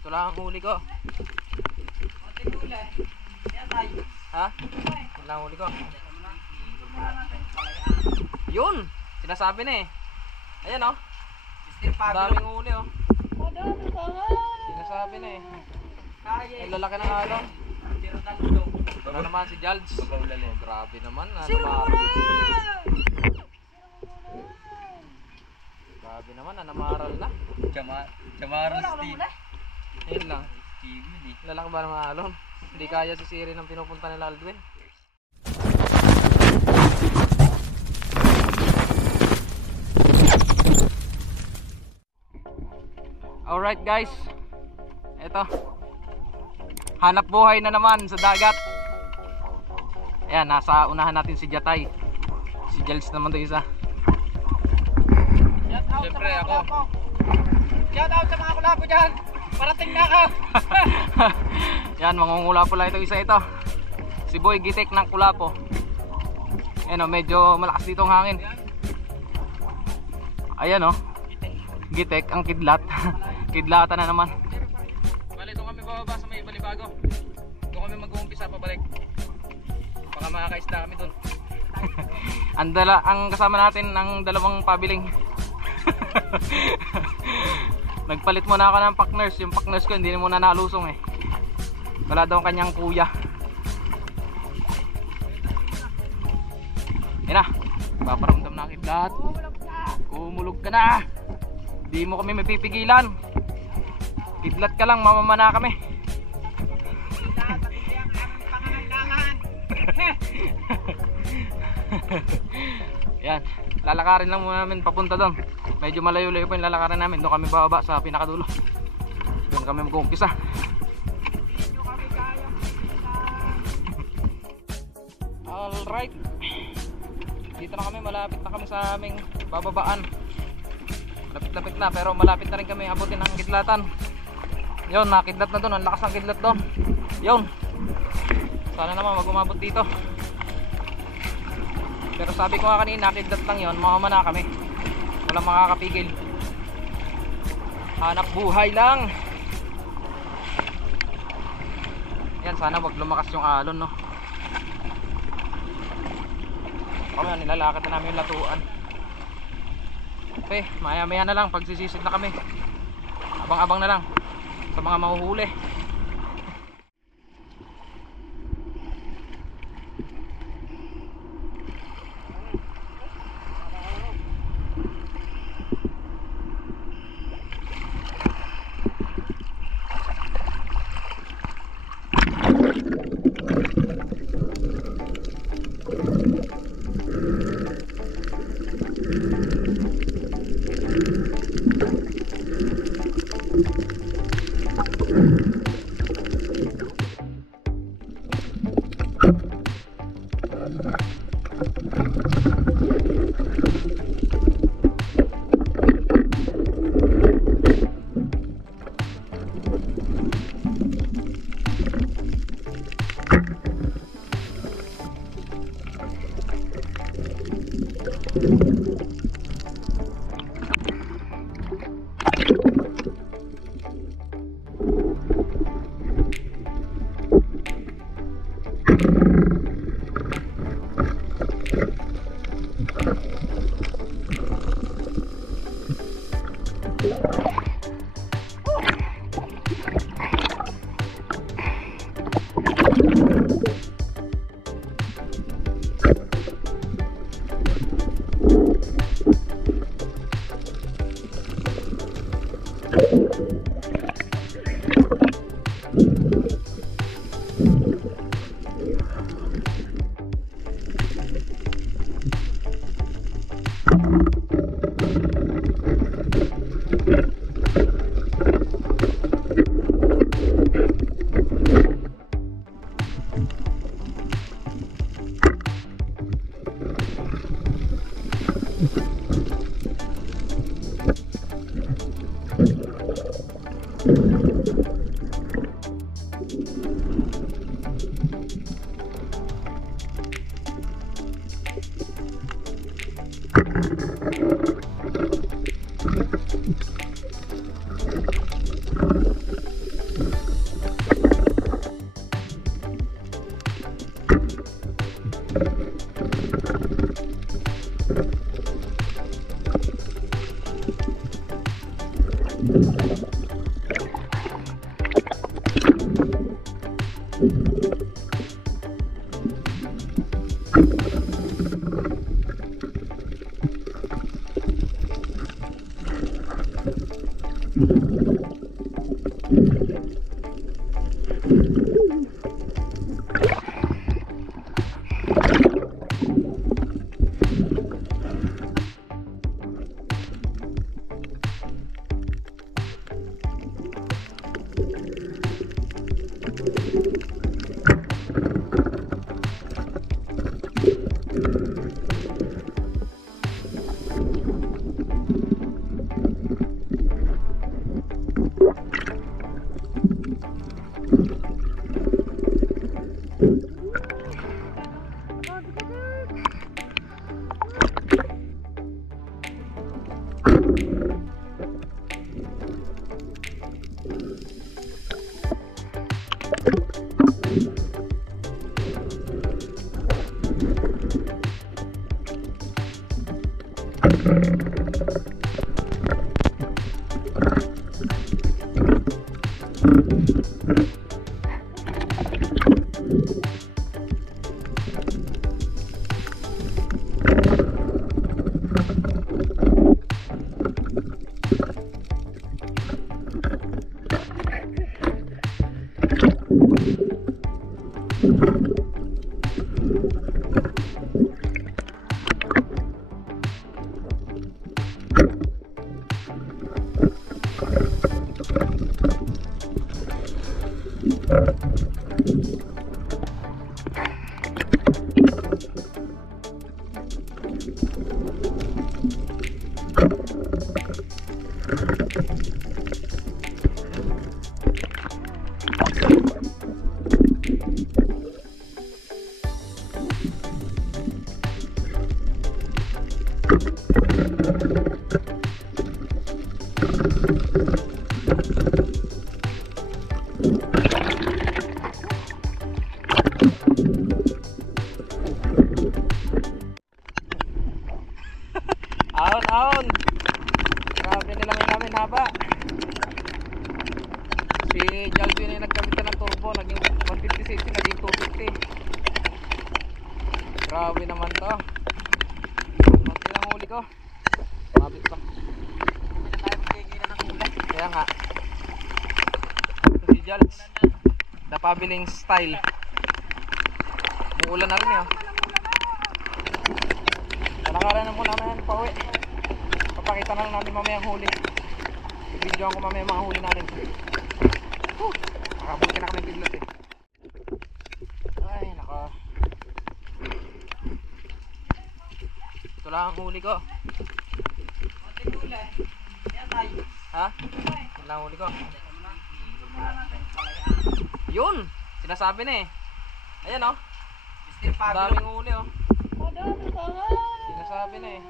Ito lang ang huli ko. Ha? Ito lang ang huli ko. Yun! Sinasabi na eh. Ayan oh. Daming huli oh. Sinasabi na eh. Ang lalaki ng alon. Ito na naman si Jalds. Grabe naman. Grabe naman, namaral na. Chamaral Steve. Ayun lang. Lalaki ba ng alon? Hindi kaya sisirin ng pinupunta nila Aldwin. Alright guys, eto, hanap buhay na naman sa dagat. Ayan, nasa unahan natin si Jatay. Si Jels naman to isa. Siyempre ako. Shout out sa mga kulabo dyan. Parating na ka. Yan, mangungula po lang ito isa ito. Si Boy Gitek ng Kulapo. Ayan o, medyo malakas dito ang hangin. Ayan o, Gitek ang kidlat. Kidlatan na naman. Bali, doon kami bababa sa may Balibago. Doon kami mag-uumpisa pabalik. Baka makakaisda kami doon. Ang kasama natin ang dalawang pabiling. Nagpalit muna ako ng partners. Yung partners ko hindi muna nalusong eh. Wala daw kanyang kuya. Yan na, paparamdam na kidlat. Umulog ka na. Di mo kami mapipigilan. Kidlat ka lang, mamamana kami. Yan, lalakarin lang muna namin papunta doon. Medyo malayo-layo pa yung lalakarin namin. Doon kami bababa sa pinakadulo. Doon kami mag-uumpisa. Alright, dito na kami, malapit na kami sa aming bababaan. Lapit-lapit na, pero malapit na rin kami abutin ng kidlatan. Yun, nakidlat na doon, ang lakas ng kidlat doon. Yun, sana naman mag-umabot dito. Pero sabi ko nga kanina, kidlat lang yun, mamamana kami. Walang makakapigil. Hanap buhay lang. Yan, sana wag lumakas yung alon, no. Kami, nilalakad na namin yung latuan. Okay, maya maya na lang, pagsisisid na kami. Abang-abang na lang sa mga mahuhuli. Ahon. Grabe nilang namin haba. Si Jalvin ay nagkamit ka ng turbo, naging 150cc, naging 250. Grabe naman to. Mati lang huli ko. Mabit pa. Kaya nga. Ito si Jals. Napabiling style. Umuulan na rin eh. Kalakaran na muna namin pauwi. Papakita na lang natin mamaya ang huli. I-videoan ko mamaya mga huli natin. Nakabuti na kami biglas eh. Ay naka. Ito lang ang huli ko. Ha? Ito lang ang huli ko. Yun! Sinasabi na eh. Ayan oh. Daming huli oh. Sinasabi na eh.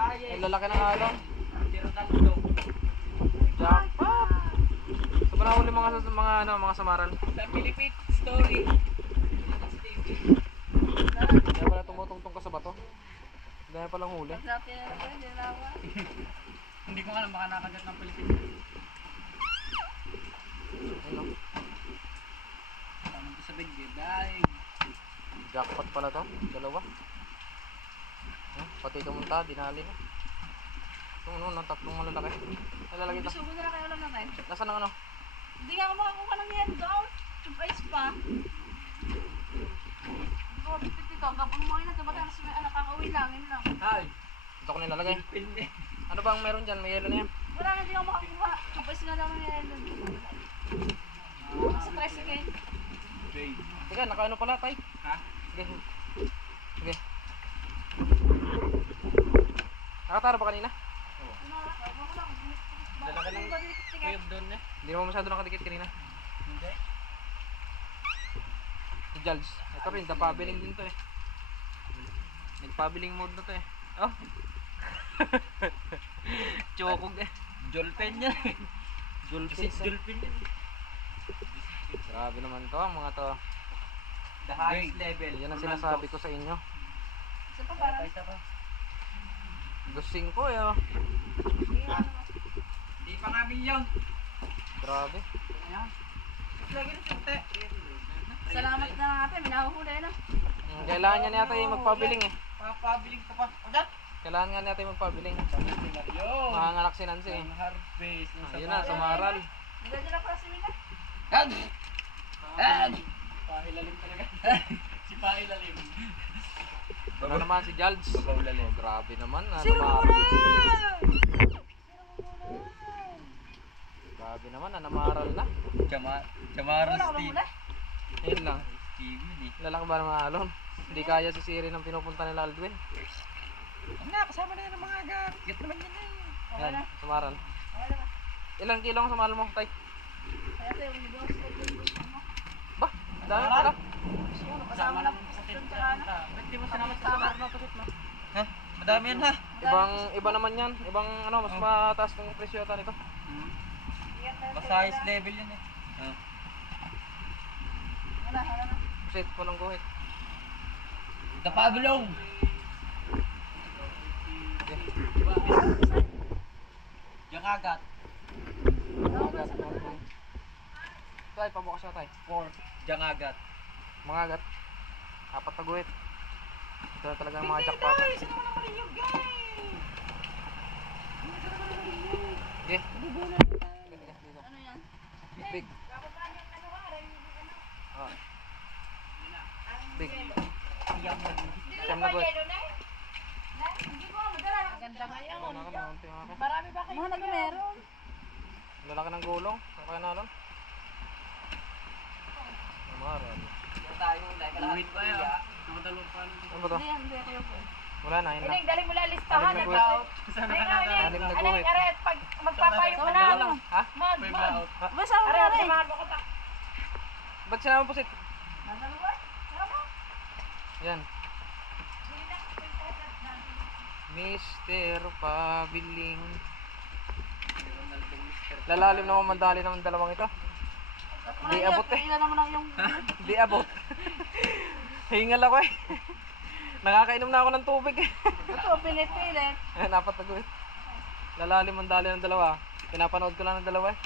Ang lalaki ng alon. Jackpot! So ba nahuli mga samaral? Sa Philippine story. Kaya pala tumutungtong ka sa bato. Dahil palang huli. Hindi ko alam baka nakagat ng Philippine. Ano? Tama ko sa big dahil. Jackpot pala to. Dalawa. Pati kamunta, dinali na. Itong ano, tatlong malalaki. Nalalagay ito. Gusto mo na lang kayo lang natin. Nasaan ang ano? Hindi nga ako makakuha ng yan down. Surprise pa. Hindi ko mabitip ito. Gabang mo na. Diba kasi may anak kakauwi lang. Yun lang. Ay, Ito ko nilalagay. Philippine. Ano bang meron dyan? May yelo na yan. Wala nga hindi ako makakuha. Surprise nga lang ng yan. Nasa tricycle. Teka, nakaano pala tay? Ha? Sige. Sige. Nakatara ba kanina? Dala ka ng kuyog doon eh. Hindi naman masyado nakadikit kanina. Hindi. Si Jals. Ito rin, napabiling din to eh. Nagpabiling mode na to eh. Oh. Chokog eh. Jolpen yan. Julpin. Jolpen yan. Grabe naman to, ang mga to. The highest level. Yan ang sinasabi ko sa inyo. Isa pa parang. Isa pa. Dosing ko eh oh. Hindi pa nga milyon. Grabe. Ayan. Lagi rin sunte. Salamat na natin. Minahuhuli na. Kailangan niya niyata yung magpabiling eh. Papabiling ka pa. Odat! Kailangan nga natin magpabiling. Yun. Mahanganak si Nancy eh. Ang harvest. Ayun na, samaral. Nagdadala para si Mina. Pahilalim talaga. Si Pahilalim. Ano naman si Jalds? Babaulalim. Oh, grabe naman. Sino muna? Grabe naman, namaral na. Chamaron Wala ko Steve. muna. Ayun lang. Steven eh. Lalaki ba naman alon? Hindi kaya si Siri ng pinupunta nila Aldwin. Na, kasama na yan ang mga agad. Get naman yan eh. Okay Yan, na. sumaral. Okay na ba? Ilang kilo ang sumaral mo, tay? Kaya tayo, yung boss ko yung boss mo. Ba? Dami pala. Kasama na po sa doon sa ano. Ba't di mo sinama sa kamar mo? Ha? Madami yan ha. Iba naman yan. Ibang ano, mas mataas ng presyo yata nito. Basta highest level yun eh. Wala, wala na. Set po ng guhit. Kapabilong! Yung agat. Tay, pabukas siya tay. 4. Yung agat. Mga agat. Apat na guhit. Ito na talaga ang mga jackpot. Okay. Ano yan? Big. Ah. Big. Siyam na guhit. Ganda ngayon. Ano ka, maunti mga ka. Marami ba kayo? Mga meron. Lalaki ng gulong. Saan kaya nalon? Amaral. Buhit pa yan. Nakadalawang pa. Ano ba to? Hindi kayo po. Wala na, yun lang. Ining, dali mo lang listahan. Anim na guhit. Anim na guhit. Aret, pag magpapayo ka na. Ha? Mag. Basta mo Aret, na rin. Ba't sinama po sit? Nadalawa? Yan. Mr. Pabiling. Lalalim naman mandali ng dalawang ito. Di abot eh. Ilan naman ang yung... Di abot. Hingal ako eh. Nakakainom na ako ng tubig eh. Ito, pilit-pilit. Ayan, apat na guhit. Lalalim mandali ng dalawa. Pinapanood ko lang ng dalawa eh.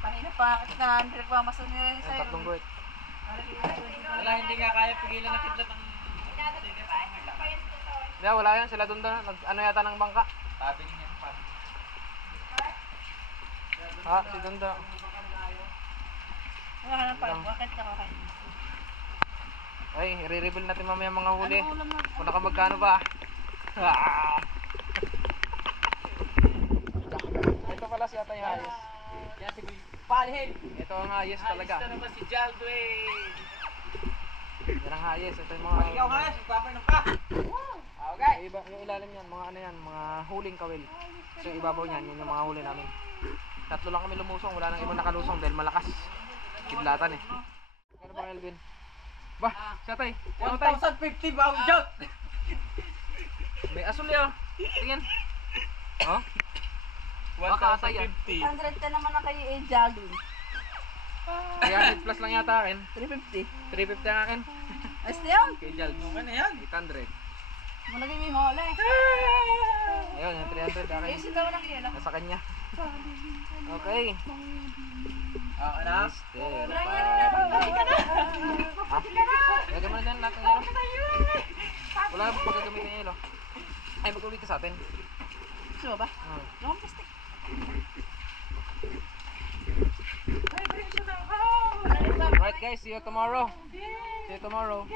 Kanina pa, na pinagmamasan nila Ayan, sa'yo. tatlong guhit. Wala, hindi nga kaya pigilan na kidlat ang... Kaya wala yan, sila doon doon. Ano yata ng bangka? Sabi niya, sabi. Ha, si doon doon. Wala ka na pa, bakit ka kakain? Ay, i-reveal natin mamaya mga huli. Ano ulam natin? Kung nakamagkano ba? Ah! Ito pala si Atay Hayes. Yan si Palhin. Ito ang Hayes talaga. Ayos na naman si Jaldwin. Yan ang Hayes. Ito yung mga... Ikaw nga, magpapanong ka. Okay. Yung ilalim yan, mga ano yan, mga huling kawil. So yung ibabaw niyan, yun yung mga huli namin. Tatlo lang kami lumusong, wala nang ibang nakalusong dahil malakas. Kidlatan eh. Ano ba Elvin? Ba, siya tay. Ano tay? 1,050 bound joke. May asul yan. Tingin. Oh? Baka atay yan. 100 ka naman na kayo Jaldwin. 300 plus lang yata akin. 350. 350 ang akin. Ayos na yun. Kay Jald. Okay na yan. 800. Malagay mo yung hole. Ayun, yung 300 akin. Ayusin daw lang yun. Nasa kanya. Okay. Okay na. Mister. Balik ka na. Ha? Lagyan mo na dyan lahat ng yelo. Wala na pagkagamit ng yelo. Ay, mag-uwi ka sa atin. Gusto mo ba? Hmm. Long plastic. Alright guys, see you tomorrow. See you tomorrow.